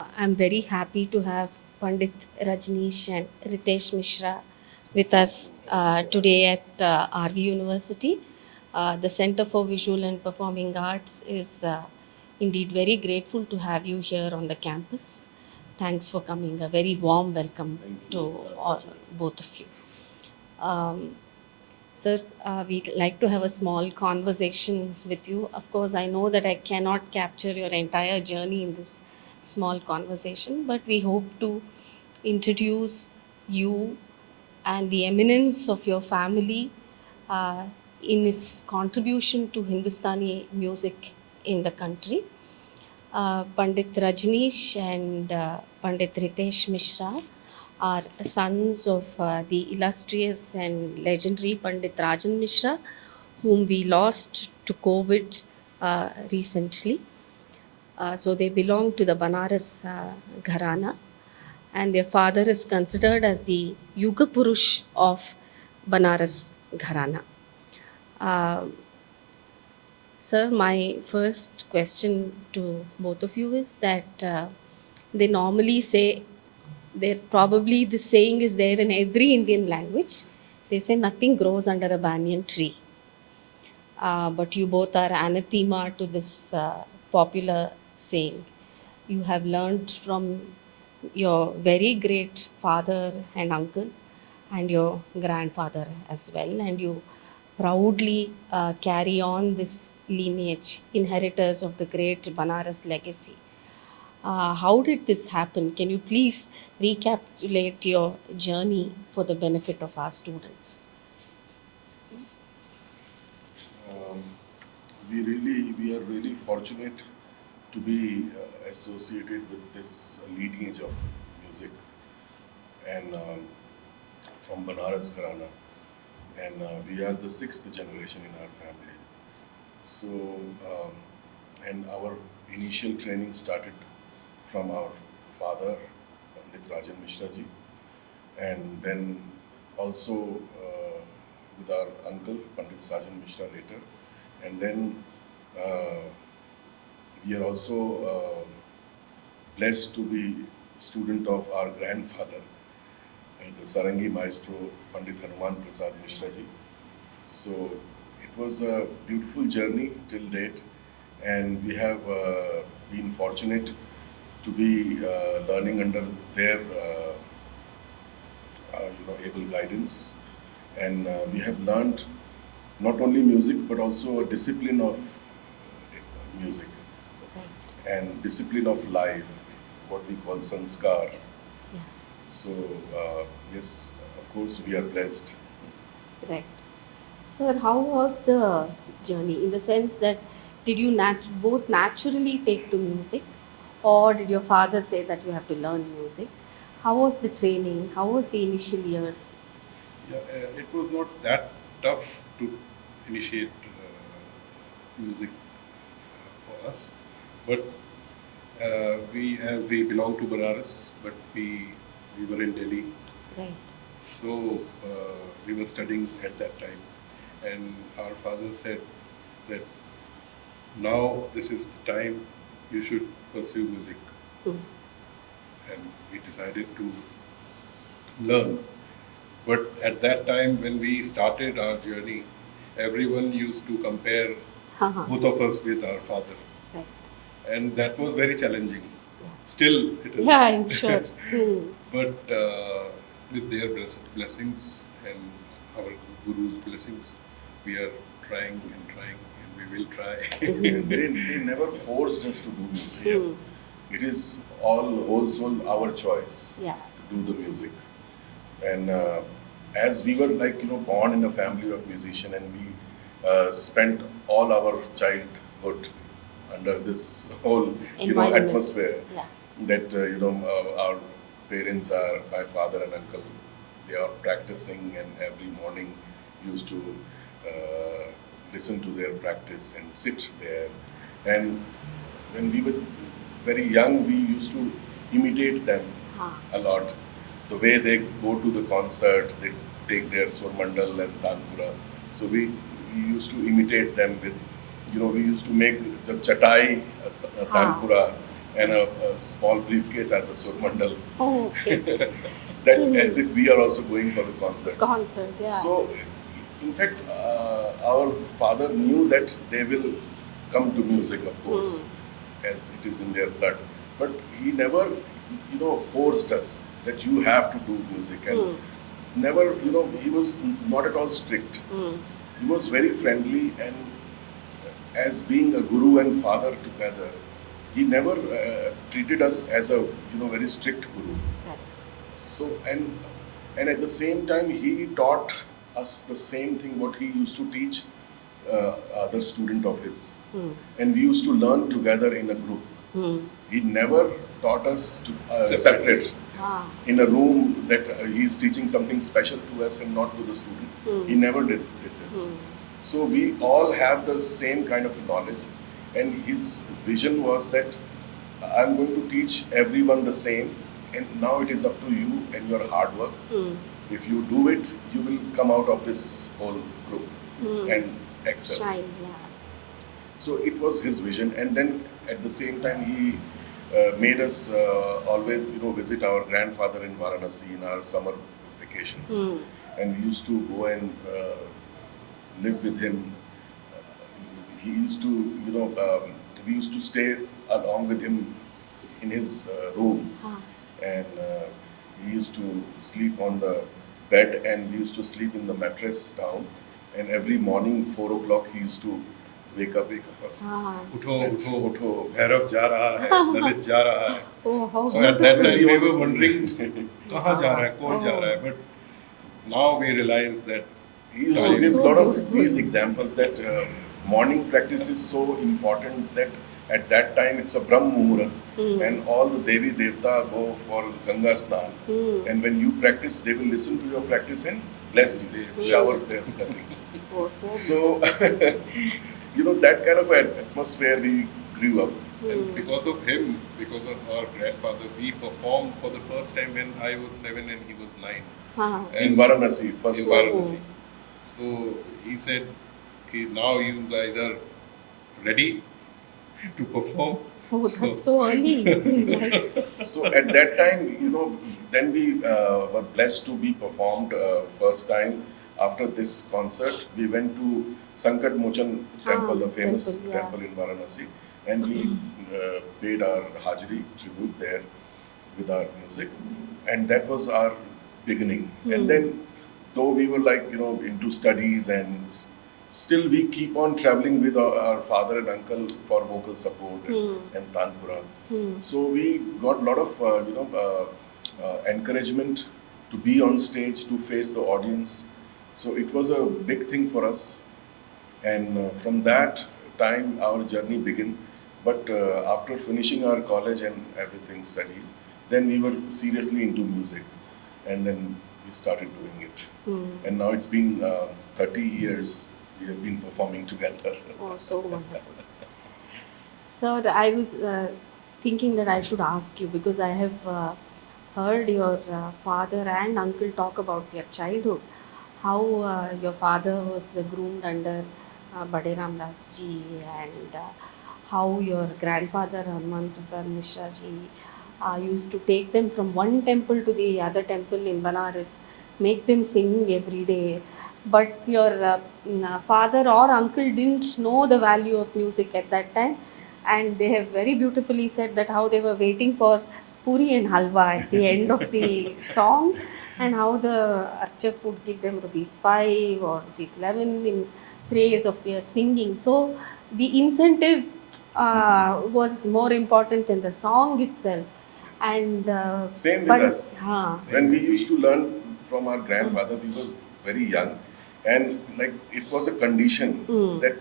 I'm very happy to have Pandit Rajnish and Ritesh Mishra with us today at RV University. The Center for Visual and Performing Arts is indeed very grateful to have you here on the campus. Thanks for coming. A very warm welcome to both of you. Um, Sir, we'd like to have a small conversation with you. Of course, I know that I cannot capture your entire journey in this small conversation, but we hope to introduce you and the eminence of your family uh, in its contribution to Hindustani music in the country. Pandit Rajnish and Pandit Ritesh Mishra are sons of the illustrious and legendary Pandit Rajan Mishra, whom we lost to COVID recently. So they belong to the Banaras Gharana, and their father is considered as the Yuga Purush of Banaras Gharana. Uh, Sir, my first question to both of you is that they normally say, there probably the saying is there in every Indian language. They say nothing grows under a banyan tree. But you both are anathema to this popular saying. You have learned from your very great father and uncle and your grandfather as well, and you proudly carry on this lineage, inheritors of the great Banaras legacy. How did this happen? Can you please recapitulate your journey for the benefit of our students? Um, we are really fortunate to be associated with this lineage of music and from Banaras Gharana, and we are the sixth generation in our family. So, and our initial training started from our father, Pandit Rajan Mishra ji, and then also with our uncle, Pandit Sajan Mishra later, and then uh, we are also blessed to be student of our grandfather, the Sarangi maestro, Pandit Hanuman Prasad Mishra ji. So it was a beautiful journey till date, and we have been fortunate to be learning under their able guidance, and we have learned not only music but also a discipline of music and discipline of life, what we call sanskar. Yeah. So yes, of course we are blessed. Right. Sir, how was the journey in the sense that did you both naturally take to music, or did your father say that you have to learn music? How was the training? How was the initial years? Yeah, it was not that tough to initiate music for us, but as we belong to Banaras, but we were in Delhi, Right. so we were studying at that time, and our father said that now this is the time you should pursue music, Mm. and we decided to learn. But at that time, when we started our journey, everyone used to compare Haha. both of us with our father, Right. and that was very challenging. Still, it is. Yeah, I'm sure. Hmm. But with their blessings and our guru's blessings, we are trying and we will try. And they never forced us to do music. Hmm. It is all also our choice Yeah. to do the music. And as we were born in a family of musicians, and we spent all our childhood under this whole Environment. atmosphere Yeah. that our parents are, my father and uncle, they are practicing, and every morning used to uh, listen to their practice and sit there. And when we were very young, we used to imitate them Huh. a lot. The way they go to the concert, they take their Swarmandal and Tanpura. So we used to imitate them with, we used to make the chatai, Ah. Tanpura, and a small briefcase as a surmandal. Oh, okay. That as if we are also going for the concert. Concert, yeah. So, in fact, our father knew that they will come to music, of course, as it is in their blood. But he never, forced us that you have to do music, and never, he was not at all strict. He was very friendly, and as being a guru and father together, he never treated us as a, very strict guru. Correct. So and at the same time, he taught us the same thing what he used to teach other student of his, and we used to learn together in a group. He never taught us to separate Ah. in a room that he is teaching something special to us and not to the student. He never did this. So we all have the same kind of knowledge, and his vision was that I'm going to teach everyone the same, and now it is up to you and your hard work. If you do it, you will come out of this whole group and excel. Shine, yeah. So it was his vision, and then at the same time he made us always, visit our grandfather in Varanasi in our summer vacations, and we used to go and live with him. He used to, we used to stay along with him in his room, and we used to sleep on the bed, and we used to sleep in the mattress down. And every morning, 4 o'clock, he used to wake up. Ah. उठो उठो Utho. Bhairav जा रहा है, ललित जा रहा है. Oh, how So at that beautiful. time we were wondering कहाँ जा रहा है, कौन जा रहा है. But now we realize that He used to give a lot of these examples that morning practice is so important that at that time it's a Brahm Muhurat, and all the Devi Devta go for Ganga Snan. And when you practice, they will listen to your practice and bless you, shower their blessings. Oh, so So, that kind of atmosphere we grew up. and because of him, because of our grandfather, we performed for the first time when I was 7 and he was 9. ah. In Varanasi, first In time. Varanasi. So he said, okay, now you guys are ready to perform. Oh, that's so early. Right? So at that time, then we were blessed to be performed first time. After this concert, we went to Sankat Mochan temple, the famous temple, yeah. temple in Varanasi, and we paid our Hajri tribute there with our music, and that was our beginning. And then, though we were into studies, and still we keep on traveling with our father and uncle for vocal support and Tanpura. So we got a lot of encouragement to be on stage, to face the audience. So it was a big thing for us, and from that time our journey began. But after finishing our college and everything studies, then we were seriously into music, and then we started doing it. And now it's been 30 years we have been performing together. Oh, so wonderful. So I was thinking that I should ask you, because I have heard your father and uncle talk about their childhood, how your father was groomed under Bade Ramdas ji, and how your grandfather Hanuman Prasad Mishra ji used to take them from one temple to the other temple in Banaras, make them sing every day. But your father or uncle didn't know the value of music at that time, and they have very beautifully said that how they were waiting for puri and halwa at the end of the song, and how the archak would give them rupees 5 or rupees 11 in praise of their singing. So the incentive was more important than the song itself. And Same with but, us. huh, When we used to learn from our grandfather, we were very young, and it was a condition that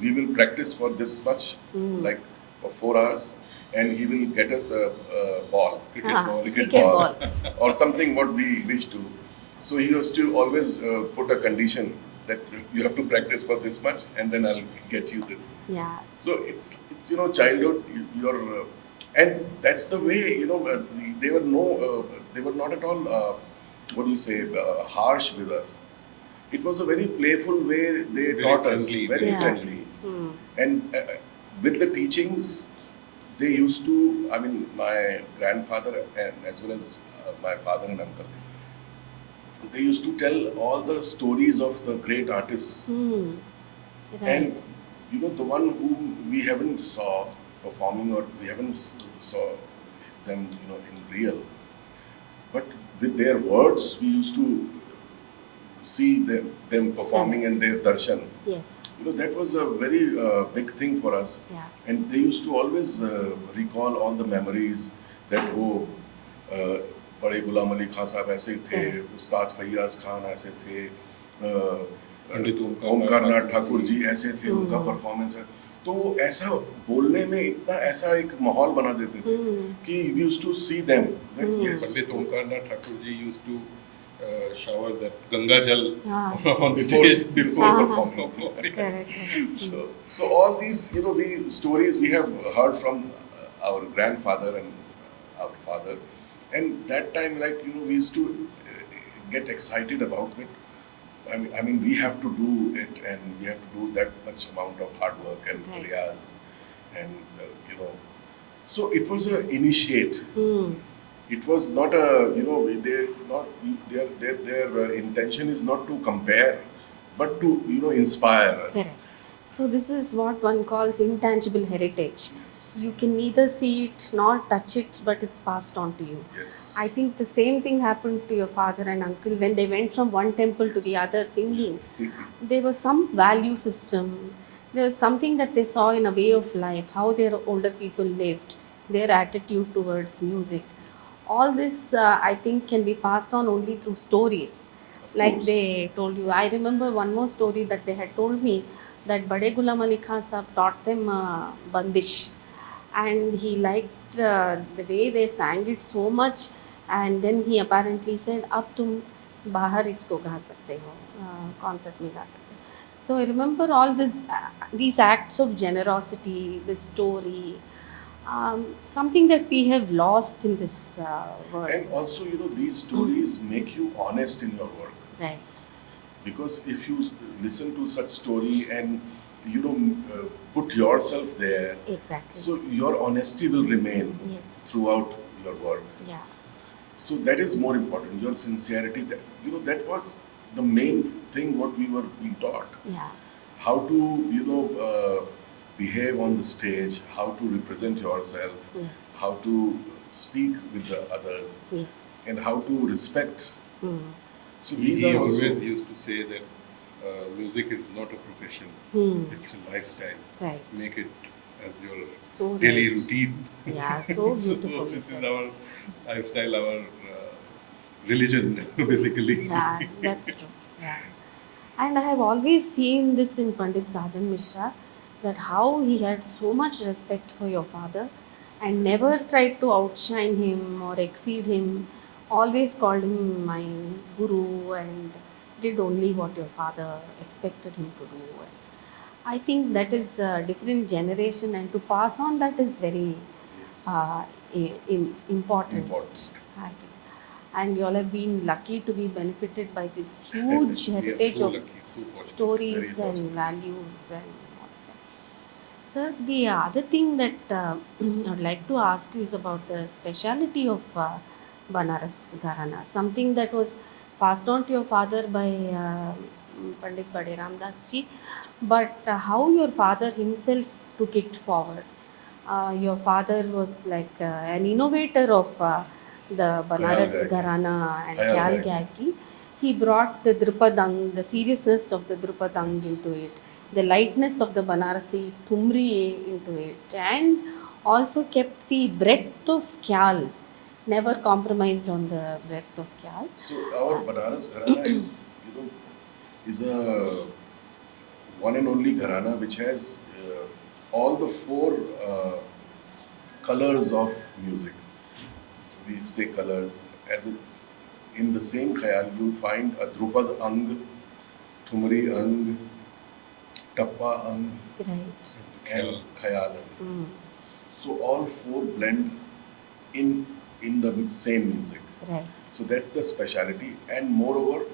we will practice for this much, for 4 hours, and he will get us a ball, cricket ball, or something what we wish to. So he used to always put a condition that you have to practice for this much, and then I'll get you this. yeah. So it's childhood. You're and that's the way they were not at all harsh with us. It was a very playful way they Very taught friendly, us, very Yeah. friendly, and with the teachings they used to, I mean, my grandfather and as well as my father and uncle, they used to tell all the stories of the great artists. Right. And you know, the one whom we haven't saw performing or we haven't saw them, you know, in real, but with their words, we used to see them performing and their darshan. Yes. You know, that was a very big thing for us. Yeah. And they used to always recall all the memories that वो बड़े गुलाम अली खान साहब ऐसे थे, उस्ताद फैयाज खान ऐसे थे, पंडित ओमकारनाथ ठाकुर जी ऐसे थे, उनका परफॉर्मेंस है। तो वो ऐसा बोलने में इतना ऐसा एक माहौल बना देते थे कि we used to see them. Yes. Pandit Omkarnath Thakur ji used to shower that Ganga Jal on Before- stage before performing. Correct. So all these, you know, stories we have heard from our grandfather and our father, and that time, like, you know, we used to get excited about it. I mean, we have to do it, and we have to do that much amount of hard work and Right. riyaz, and you know, so it was a initiate. It was not a, you know, their intention is not to compare, but to, you know, inspire us. Correct. So this is what one calls intangible heritage. Yes. You can neither see it nor touch it, but it's passed on to you. Yes. I think the same thing happened to your father and uncle when they went from one temple to the other singing. There was some value system. There was something that they saw in a way of life, how their older people lived, their attitude towards music. All this, I think, can be passed on only through stories. Of Like course. they told you. I remember one more story that they had told me that Bade Ghulam Ali Khan Sahab taught them Bandish. And he liked the way they sang it so much. And then he apparently said, अब तुम बाहर इसको गा सकते हो, concert में गा सकते हो. So I remember all these acts of generosity, this story, something that we have lost in this world. And also, you know, these stories make you honest in your work. Right. Because if you listen to such story and, you know, put yourself there, Exactly. so your honesty will remain Yes. throughout your work. Yeah. So that is more important, your sincerity. That, you know, that was the main thing what we were being taught. Yeah. How to, you know, behave on the stage, how to represent yourself, Yes. how to speak with the others, Yes. and how to respect. So these He are always also, used to say that music is not a profession, it's a lifestyle. Right. Make it as your So daily right. routine. Yeah, so beautifully this said. is our lifestyle, our religion, basically. Yeah, that's true. Yeah. And I have always seen this in Pandit Sajan Mishra, that how he had so much respect for your father and never tried to outshine him or exceed him, always called him my guru and did only what your father expected him to do. I think that is a different generation, and to pass on that is very uh, important. Important. I think. And you all have been lucky to be benefited by this huge We are heritage so of lucky, so fortunate. stories Very and fortunate. values and all of that. Sir, the other thing that I would like to ask you is about the speciality of Banaras Gharana, something that was passed on to your father by Pandit Bade Ramdas ji, but how your father himself took it forward. Your father was like an innovator of the Banaras Gayaki. Gharana and Khayal Khyal Gayaki. Gayaki. He brought the Drupadang, the seriousness of the Drupadang into it, the lightness of the Banarasi Thumri into it, and also kept the breadth of Khyal, never compromised on the breadth of Khyal. So our Banaras Gharana is, you know, is a one and only Gharana which has all the four colors of music. We say colors as in the same khayal you find a Drupad Ang, Thumri Ang, Tappa Ang, Right. and Khayal Ang. So all four blend in the same music. Right. So that's the speciality. And moreover,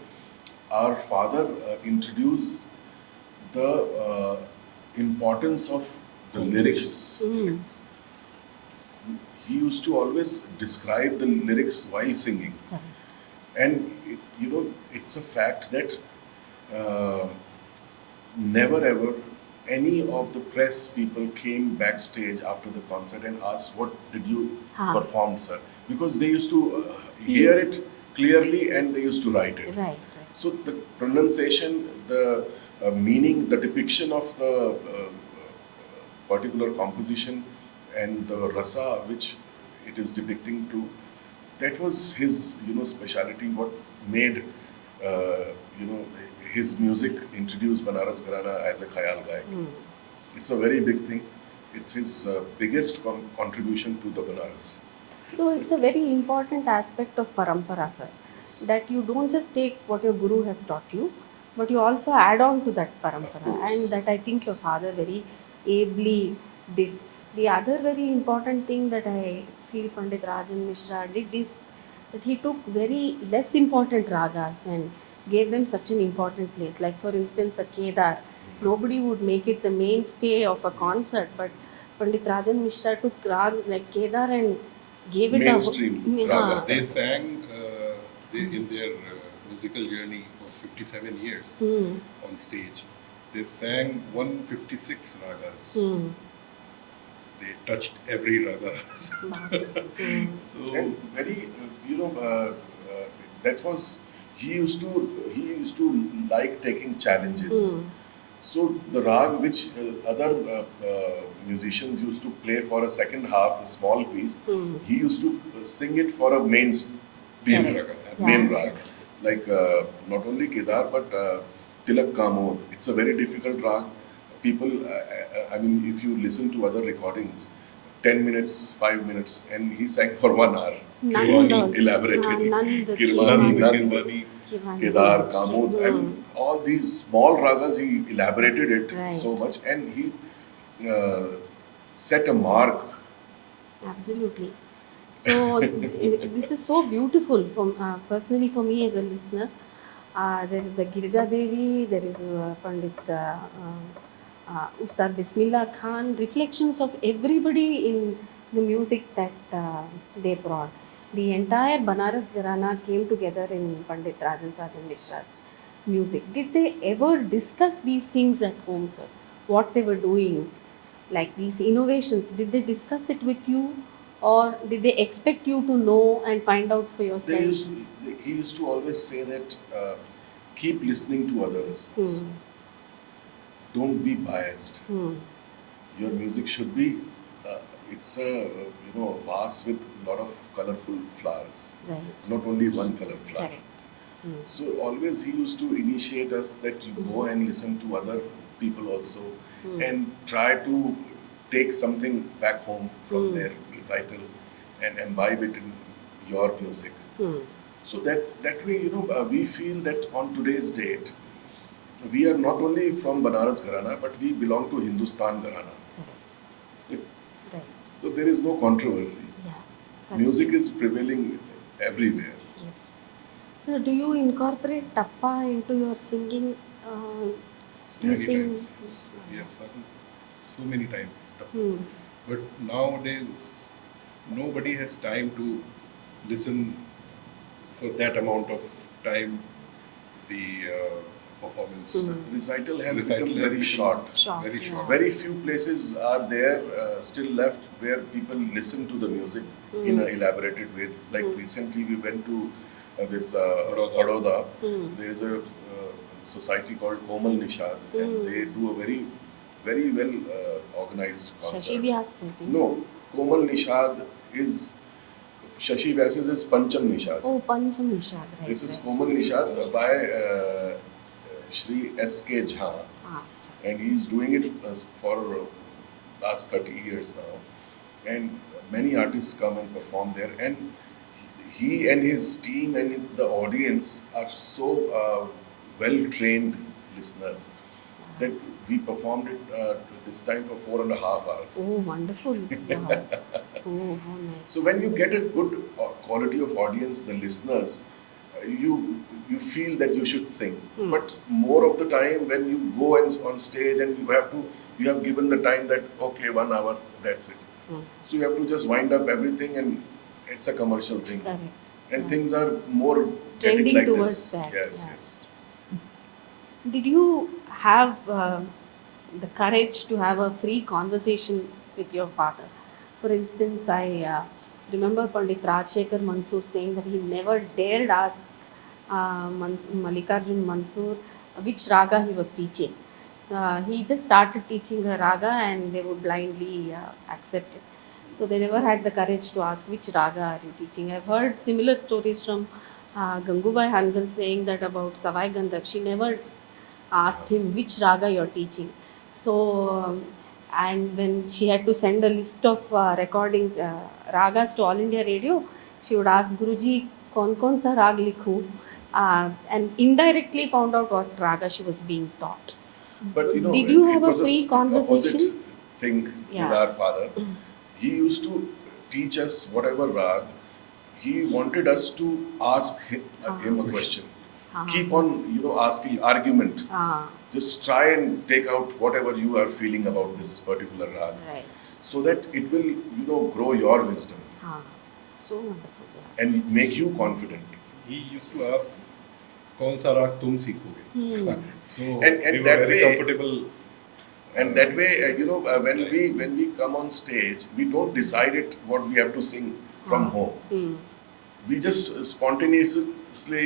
our father introduced the importance of the lyrics. he used to always describe the lyrics while singing. And it's a fact that uh, never ever any of the press people came backstage after the concert and asked, "What did you perform, sir?" Because they used to hear it clearly and they used to write it. Right. So the pronunciation, the meaning, the depiction of the particular composition and the rasa which it is depicting to, that was his speciality. What made uh, you know his music introduce Banaras Gharana as a khayal guy. It's a very big thing. It's his biggest contribution to the Banaras. So it's a very important aspect of parampara, sir, that you don't just take what your guru has taught you, but you also add on to that parampara, and that I think your father very ably did. The other very important thing that I feel Pandit Rajan Mishra did is that he took very less important ragas and gave them such an important place. Like for instance, a Kedar, nobody would make it the mainstay of a concert, but Pandit Rajan Mishra took rags like Kedar and gave it mainstream a raga. They sang in their musical journey of 57 years on stage. They sang 156 ragas. They touched every raga. So and very that was he used to like taking challenges. So the rag which other musicians used to play for a second half, a small piece, he used to sing it for a main piece, Raga. main rag. Like not only Kedar but Tilak Kamod. It's a very difficult rag. People, I mean, if you listen to other recordings, 10 minutes, 5 minutes, and he sang for 1 hour. Kirwani elaborated. Kirwani, Nand, Kedar, Kamod, and all these small ragas, he elaborated it so much, and he set a mark. Absolutely. So this is so beautiful. From personally for me as a listener, there is a Girija Devi, there is Pandit Ustad Bismillah Khan, reflections of everybody in the music that they brought. The entire Banaras Gharana came together in Pandit Rajan Sajan Mishra's music. Did they ever discuss these things at home, sir? What they were doing, like these innovations, did they discuss it with you, or did they expect you to know and find out for yourself? He used to always say that keep listening to others. Don't be biased. Your music should be, it's a vase with a lot of colorful flowers. Right. Not only one color flower. Correct. So always he used to initiate us that you go and listen to other people also and try to take something back home from their recital and imbibe it in your music. So that way, we feel that on today's date, we are not only from Banaras Gharana, but we belong to Hindustan Gharana. Right. So there is no controversy. Yeah. That's Music true. is prevailing everywhere. Yes. So, do you incorporate tappa into your singing? Do you many sing? times. We have sung so many times. But nowadays, nobody has time to listen for that amount of time. The performance. Recital has Recital become has very become Short, Very yeah. short. Very few places are there still left where people listen to the music in an elaborated way. Like recently we went to this Baroda. There is a society called Komal Nishad and they do a very, very well organized concert. Shashi Vyas, I think. No, Komal Nishad is, Shashi Vyas's is Pancham Nishad. Oh, Pancham Nishad, right. This is right. Komal Nishad by Shri S.K. Jha. And he is doing it for last 30 years now. And many artists come and perform there. And he and his team and the audience are so well-trained listeners that we performed it this time for 4.5 hours. Oh, wonderful. Wow. Oh, how nice. So when you get a good quality of audience, the listeners, you feel that you should sing. But more of the time when you go on stage and you have given the time that okay, 1 hour, that's it. So you have to just wind up everything, and it's a commercial thing. Correct. And Yeah. things are more getting Trending like towards this. that. Yes, Yeah. yes. Did you have the courage to have a free conversation with your father? For instance, I remember Pandit Rajshekhar Mansoor saying that he never dared ask Mallikarjun Mansoor which raga he was teaching. He just started teaching a raga and they would blindly accept it. So they never had the courage to ask which raga are you teaching. I've heard similar stories from Gangubai Hangal saying that about Savai Gandharv. She never asked him which raga you're teaching. So, and when she had to send a list of recordings, ragas to All India Radio, she would ask Guruji, kon sa rag likhu? And indirectly found out what raga she was being taught. But Did you it have a was free opposite conversation? thing with Yeah. our father. He used to teach us whatever rag. He wanted us to ask him a question. Keep on, asking argument. Ah, Just try and take out whatever you are feeling about this particular rag, right. so that it will, grow your wisdom Ah, so wonderful. Yeah. and make you confident. He used to ask, "कौन सा राग तुम सीखोगे?" So And we were that very way- comfortable. And that way, when we come on stage, we don't decide it what we have to sing from home. We just spontaneously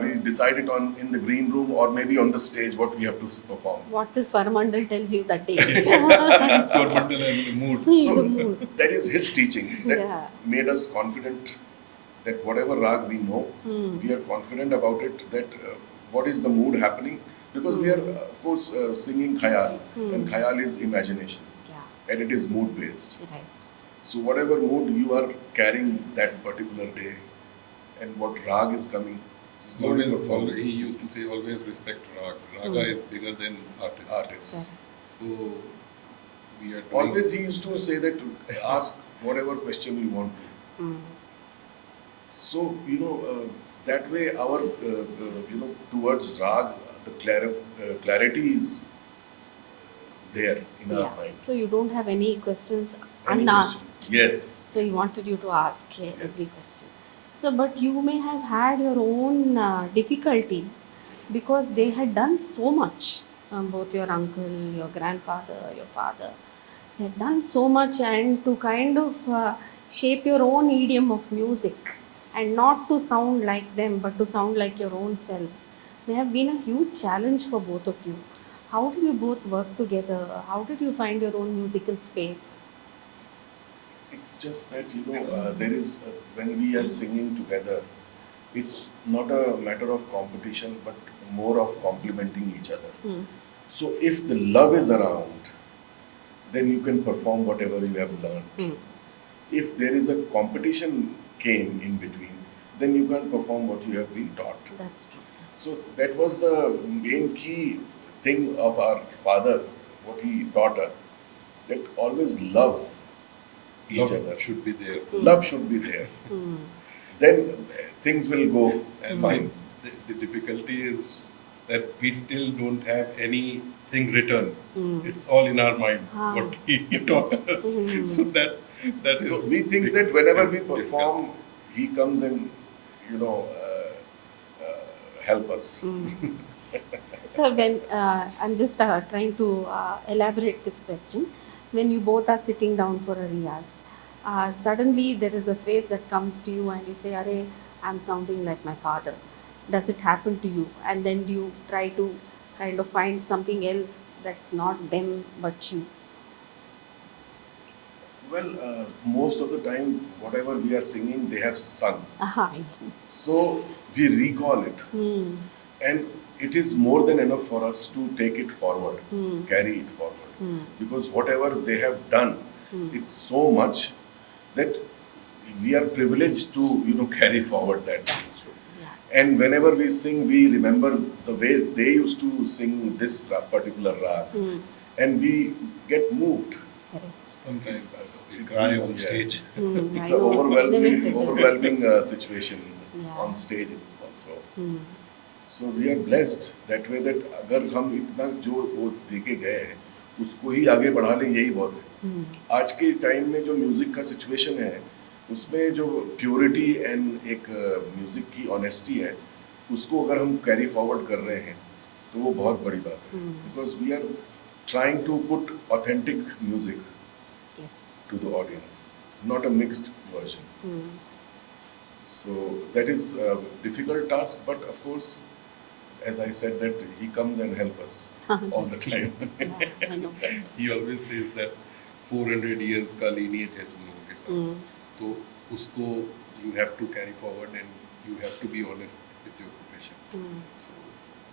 we decide it in the green room or maybe on the stage what we have to perform. What the Swaramandal tells you that day. For Mandal and the mood. So The mood. that is his teaching that Yeah. made us confident that whatever rag we know, we are confident about it, that what is the mood happening, because we are of course singing khayal, and khayal is imagination, Yeah, and it is mood based. right. So whatever mood you are carrying that particular day, and what rag is coming, just go and perform. He used to say, always respect Rag. Raga is bigger than artist. Artists. So we are doing Always he used to say that ask whatever question you want to. So that way our towards rag the clarity is there in our Yeah. mind. So you don't have any questions Any unasked. question? Yes. So he wanted you to ask every Yes. question. So, but you may have had your own difficulties because they had done so much. Both your uncle, your grandfather, your father, they had done so much, and to kind of shape your own idiom of music and not to sound like them but to sound like your own selves may have been a huge challenge for both of you. How did you both work together? How did you find your own musical space? It's just that there is when we are singing together, it's not a matter of competition but more of complementing each other. So if the love is around, then you can perform whatever you have learned. If there is a competition came in between, then you can't perform what you have been taught. That's true. So that was the main key thing of our father, what he taught us, that always love each love other. should be there. Love should be there. Then things will go And fine. the difficulty is that we still don't have anything written. It's all in our mind, what he taught us. So that is. So we think that whenever we perform, he comes and help us. So when I'm just trying to elaborate this question, when you both are sitting down for a riyaz, suddenly there is a phrase that comes to you and you say, "Arey, I'm sounding like my father." Does it happen to you? And then do you try to kind of find something else that's not them but you? Well, most of the time, whatever we are singing, they have sung. Aha. So we recall it. And it is more than enough for us to take it forward, carry it forward. Because whatever they have done, it's so much that we are privileged to carry forward that. That's true. Yeah. And whenever we sing, we remember the way they used to sing this particular rag. And we get moved. Correct. Sometimes we cry on stage. It's I an know, limited. overwhelming situation Yeah. on stage also. So we are blessed that way that अगर हम इतना जो वो देके गए हैं उसको ही आगे बढ़ा लें, यही बहुत है. आज के टाइम में जो म्यूजिक का सिचुएशन है उसमें जो प्योरिटी एंड एक म्यूजिक की ऑनेस्टी है उसको अगर हम कैरी फॉरवर्ड कर रहे हैं तो वो बहुत बड़ी बात है because we are trying to put authentic music Yes. to the audience, not a mixed version. So that is a difficult task, but of course, as I said, that he comes and help us all the time. Yeah, I know. He always says that 400 years का lineage है तुम लोगों के साथ, तो उसको you have to carry forward and you have to be honest with your profession. So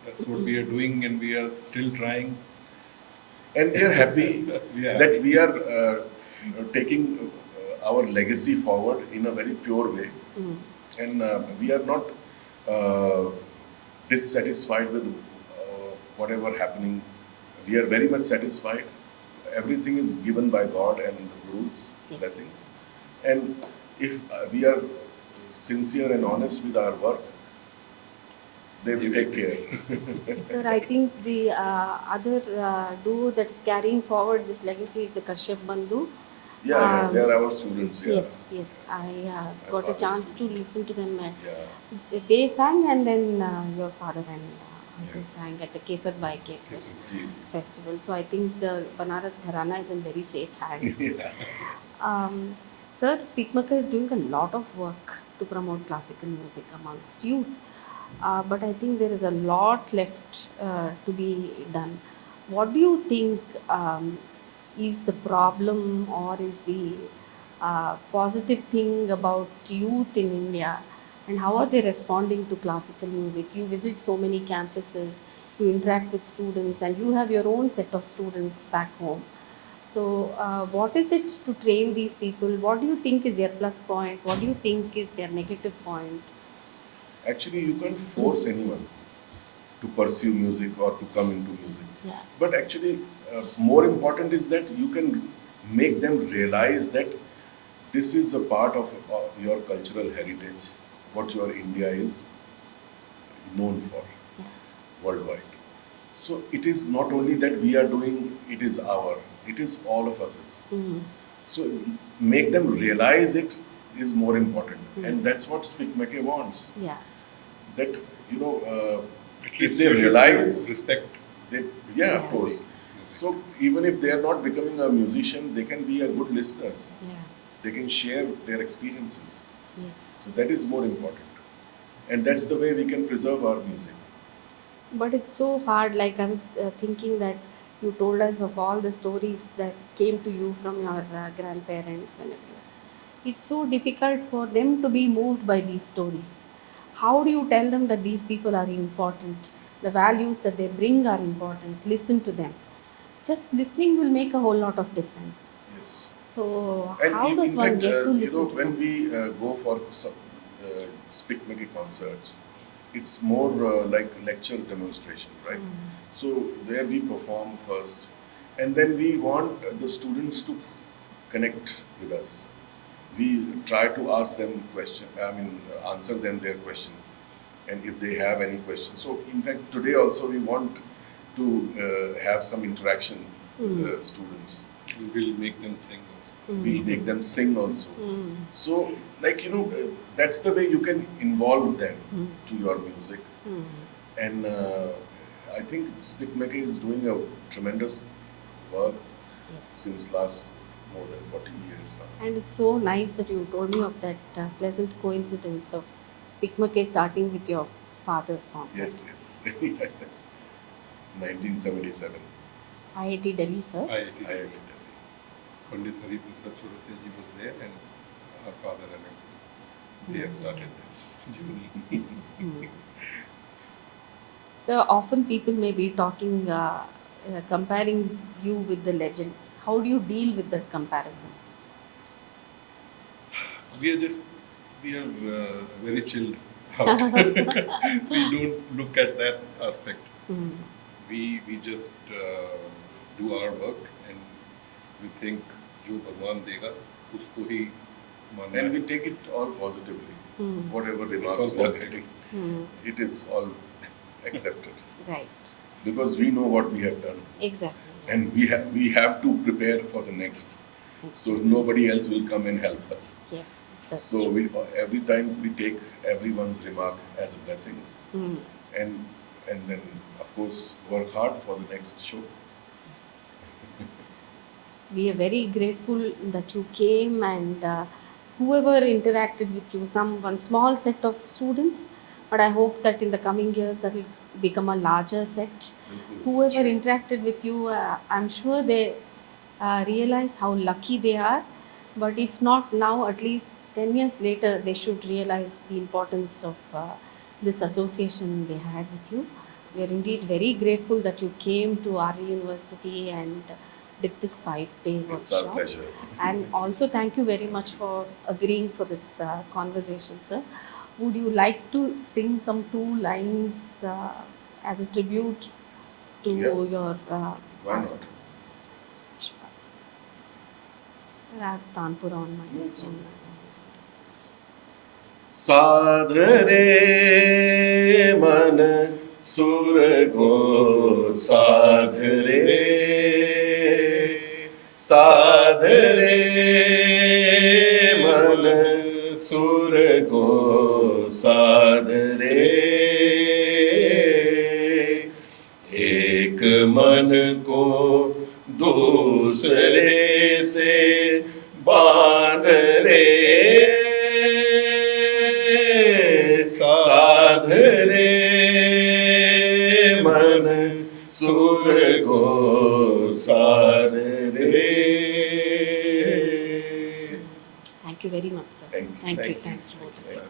that's what we are doing, and we are still trying. And they are happy Yeah. that we are taking our legacy forward in a very pure way. And we are not dissatisfied with whatever happening. We are very much satisfied. Everything is given by God and the Guru's Yes. blessings. And if we are sincere and honest with our work, they will take care. Sir, I think the other duo that's carrying forward this legacy is the Kashyap Bandhu. Yeah, they are our students. Yeah. Yes. I got a father's chance to listen to them. Yeah. They sang, and then your father and uncle sang at the Kesar Bai Cake Yes, ji. festival. So I think the Banaras Gharana is in very safe hands. Sir, Speakmaker is doing a lot of work to promote classical music amongst youth. But I think there is a lot left to be done. What do you think is the problem, or is the positive thing about youth in India, and how are they responding to classical music? You visit so many campuses, you interact with students, and you have your own set of students back home. So, what is it to train these people? What do you think is their plus point? What do you think is their negative point? Actually, you can't force anyone to pursue music or to come into music. Yeah. But actually, more important is that you can make them realize that this is a part of your cultural heritage, what your India is known for worldwide. So it is not only that we are doing, it is all of us's. So make them realize it is more important. And that's what Speakmaker wants. Yeah. That, At if least they you should realize, respect. of course. So even if they are not becoming a musician, they can be a good listeners. Yeah. They can share their experiences. Yes. So that is more important. And that's the way we can preserve our music. But it's so hard. Like I was thinking that you told us of all the stories that came to you from your grandparents and everyone. It's so difficult for them to be moved by these stories. How do you tell them that these people are important? The values that they bring are important. Listen to them. Just listening will make a whole lot of difference. Yes. So, And how does in one fact, get to listen to when them? we go for some Speakmaker concerts, it's more like lecture demonstration, right? So there we perform first, and then we want the students to connect with us. We try to ask them answer them their questions, and if they have any questions. So in fact, today also we want to have some interaction with the students. We will make them sing also. We'll make them sing also. So, that's the way you can involve them to your music. And I think Speakmaker is doing a tremendous work Yes. since last more than 40 years now. And it's so nice that you told me of that pleasant coincidence of Speakmaker starting with your father's concert. Yes. 1977. IIT Delhi, sir. IIT. IIT. Pandit Hari Prasad Churaseji was there, and our father and uncle, they had started this journey. So often people may be talking, comparing you with the legends. How do you deal with that comparison? We are very chilled out. We don't look at that aspect. We just do our work, and we think जो भगवान देगा उसको ही मानना And है. we take it all positively. Whatever remarks all we are positive. getting, it is all accepted. Right. Because we know what we have done. Exactly. and we have to prepare for the next. So nobody else will come and help us. Yes, that's So we, every time we take everyone's remark as a blessings, Mm. and then of course work hard for the next show. Yes. We are very grateful that you came and whoever interacted with you, one small set of students, but I hope that in the coming years that will become a larger set. Whoever interacted with you, I'm sure they realize how lucky they are. But if not now, at least 10 years later, they should realize the importance of this association they had with you. We are indeed very grateful that you came to our university and did this 5-day It's our workshop. pleasure. And also, thank you very much for agreeing for this conversation, sir. Would you like to sing some 2 lines as a tribute to Yeah. your Why not? Sir, I have Tanpura on my It's phone. साध रे मन सुर को साध रे मन सुर को साध रे एक मन को दूसरे से बांध रे साध रे मन सुर को साध रे. Thank you very much, sir. Thank you. Thank you. Thank you. Thanks to both of you.